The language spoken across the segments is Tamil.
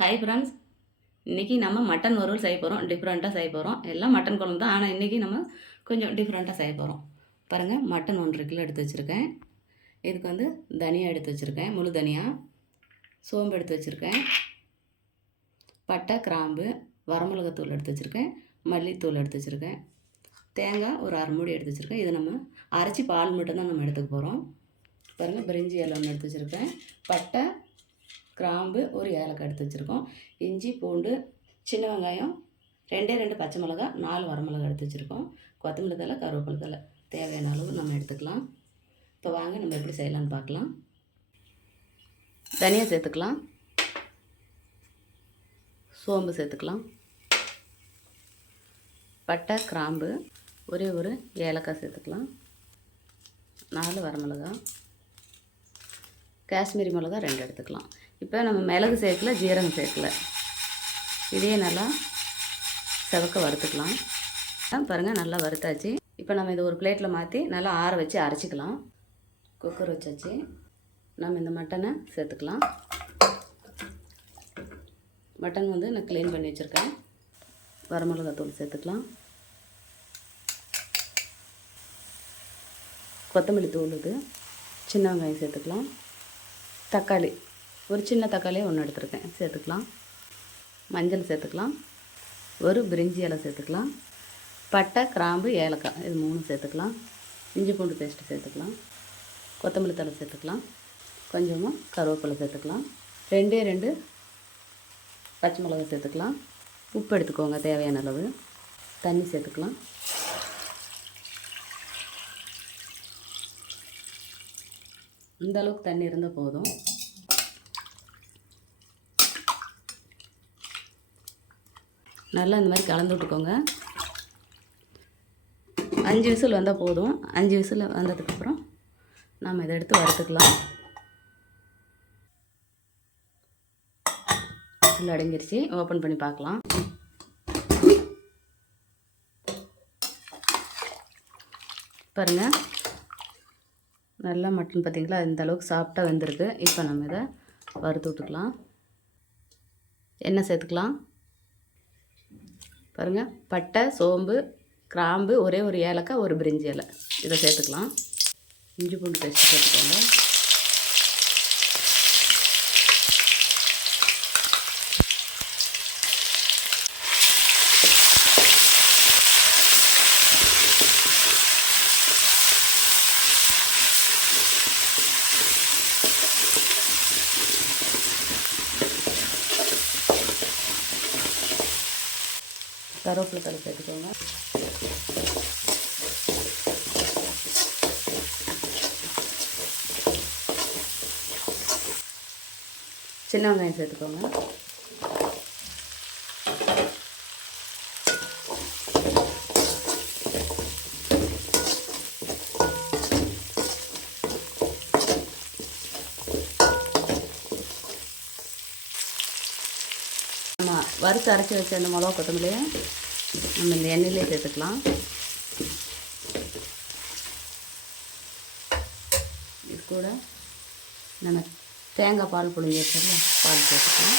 ஹாய் ஃப்ரெண்ட்ஸ் இன்றைக்கி நம்ம மட்டன் வறுவல் செய்ய போகிறோம் டிஃப்ரெண்ட்டாக செய்ய போகிறோம் எல்லாம் மட்டன் குழம்பு தான். ஆனால் இன்றைக்கி நம்ம கொஞ்சம் டிஃப்ரெண்ட்டாக செய்ய போகிறோம் பாருங்கள் மட்டன் ஒன்றரை கிலோ எடுத்து வச்சுருக்கேன். இதுக்கு வந்து தனியா எடுத்து வச்சுருக்கேன். முழு தனியா. சோம்பு எடுத்து வச்சுருக்கேன். பட்டை கிராம்பு வரமிளகாத்தூள் எடுத்து வச்சுருக்கேன். மல்லித்தூள் எடுத்து வச்சுருக்கேன். தேங்காய் ஒரு அரை மூடி எடுத்து வச்சுருக்கேன். இது நம்ம அரைச்சி பால் மட்டும் தான் நம்ம எடுத்துக்க போகிறோம் பாருங்கள் பிரிஞ்சி எல்லாம் ஒன்று எடுத்து வச்சுருக்கேன். பட்டை கிராம்பு ஒரு ஏலக்காய் எடுத்து வச்சுருக்கோம். இஞ்சி பூண்டு சின்ன வெங்காயம் ரெண்டே ரெண்டு பச்சை மிளகா நாலு வரமிளகா எடுத்து வச்சுருக்கோம். கொத்தமல்லி தலை கருவேப்பிலை தலை தேவையான அளவு நம்ம எடுத்துக்கலாம். இப்போ வாங்க நம்ம எப்படி செய்யலாம்னு பார்க்கலாம். தனியாக சேர்த்துக்கலாம். சோம்பு சேர்த்துக்கலாம். பட்டை கிராம்பு ஒரே ஒரு ஏலக்காய் சேர்த்துக்கலாம். நாலு வரமிளகா காஷ்மீரி மிளகா ரெண்டு எடுத்துக்கலாம். இப்போ நம்ம மிளகு சேர்க்கல ஜீரகம் சேர்க்கல. இதையே நல்லா செவக்க வறுத்துக்கலாம். பாருங்கள் நல்லா வறுத்தாச்சு. இப்போ நம்ம இதை ஒரு பிளேட்டில் மாற்றி நல்லா ஆற வச்சு அரைச்சிக்கலாம். குக்கர் வச்சாச்சு. நம்ம இந்த மட்டனை சேர்த்துக்கலாம். மட்டன் வந்து நான் க்ளீன் பண்ணி வச்சுருக்கேன். வரமிளகாத்தூள் சேர்த்துக்கலாம். கொத்தமல்லி தூள் இது. சின்ன வெங்காயம் சேர்த்துக்கலாம். தக்காளி ஒரு சின்ன தக்காளியை ஒன்று எடுத்துருக்கேன். சேர்த்துக்கலாம். மஞ்சள் சேர்த்துக்கலாம். ஒரு பிரிஞ்சி இலை சேர்த்துக்கலாம். பட்டை கிராம்பு ஏலக்காய் இது மூணு சேர்த்துக்கலாம். இஞ்சி பூண்டு பேஸ்ட்டு சேர்த்துக்கலாம். கொத்தமல்லி தலை சேர்த்துக்கலாம். கொஞ்சமாக கருவேப்பிலை சேர்த்துக்கலாம். ரெண்டே ரெண்டு பச்சை மிளகாய் சேர்த்துக்கலாம். உப்பு எடுத்துக்கோங்க தேவையான அளவு. தண்ணி சேர்த்துக்கலாம். இந்த அளவுக்கு தண்ணி இருந்தால் போதும். நல்லா இந்த மாதிரி கலந்து விட்டுக்கோங்க. அஞ்சு விசில் வந்தால் போதும். அஞ்சு விசில் வந்ததுக்கப்புறம் நாம் இதை எடுத்து வறுத்துக்கலாம். விசில் அடங்கிருச்சு. ஓப்பன் பண்ணி பார்க்கலாம். பாருங்கள் நல்லா மட்டன் பார்த்திங்களா? இந்த அளவுக்கு சாப்பிட்டா வெந்திருக்கு. இப்போ நம்ம இதை வறுத்து விட்டுக்கலாம். எண்ணெய் சேர்த்துக்கலாம். பாருங்கள் பட்டை சோம்பு கிராம்பு ஒரே ஒரு ஏலக்காய் ஒரு பிரிஞ்சி இலை. இதை சேர்த்துக்கலாம். இஞ்சி பூண்டு பேஸ்ட் சேர்த்துக்கோங்க. கருவேப்பிலை தலை சேர்த்துக்கோங்க. சின்ன வெங்காயம் சேர்த்துக்கோங்க. நம்ம வறுத்து அரைச்சி வச்ச அந்த மிளகா கொத்தமல்லியை நம்ம இந்த எண்ணெயிலே சேர்த்துக்கலாம். இது கூட நம்ம தேங்காய் பால் புழிஞ்சு வச்சோம்ல பால் சேர்த்துக்கலாம்.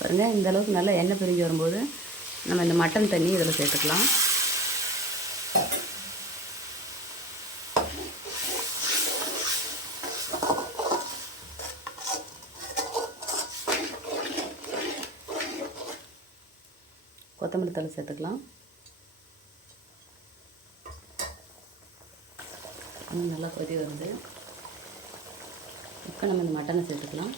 பாருங்கள் இந்த அளவுக்கு நல்லா எண்ணெய் பிரிஞ்சு வரும்போது நம்ம இந்த மட்டன் தண்ணி இதில் சேர்த்துக்கலாம். கொத்தமல்லி தழை சேர்த்துக்கலாம். இன்னும் நல்லா கொதி வருது. இப்போ நம்ம இந்த மட்டனை சேர்த்துக்கலாம்.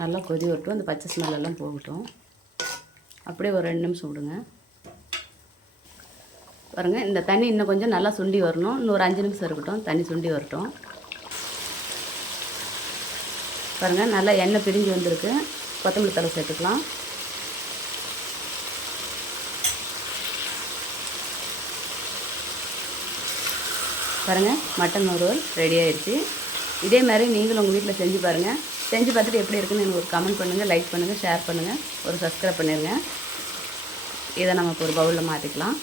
நல்லா கொதி வரட்டும். அந்த பச்சை ஸ்மெல்லாம் போகட்டும். அப்படியே ஒரு ரெண்டு நிமிஷம் விடுங்க. பாருங்கள் இந்த தண்ணி இன்னும் கொஞ்சம் நல்லா சுண்டி வரணும். இன்னும் ஒரு அஞ்சு நிமிஷம் இருக்கட்டும். தண்ணி சுண்டி வரட்டும். பாருங்கள் நல்லா எண்ணெய் பிரிஞ்சு வந்திருக்கு. கொத்தமல்லி தலை சேர்த்துக்கலாம். பாருங்கள் மட்டன் வறுவல் ரெடி ஆயிடுச்சு. இதே மாதிரி நீங்களும் உங்கள் வீட்டில் செஞ்சு பாருங்கள் செஞ்சு பார்த்துட்டு எப்படி இருக்குன்னு எனக்கு ஒரு கமெண்ட் பண்ணுங்கள் லைக் பண்ணுங்கள் ஷேர் பண்ணுங்கள் ஒரு சப்ஸ்கிரைப் பண்ணிடுங்க இதை நம்ம இப்போ ஒரு பவுலில் மாற்றிக்கலாம்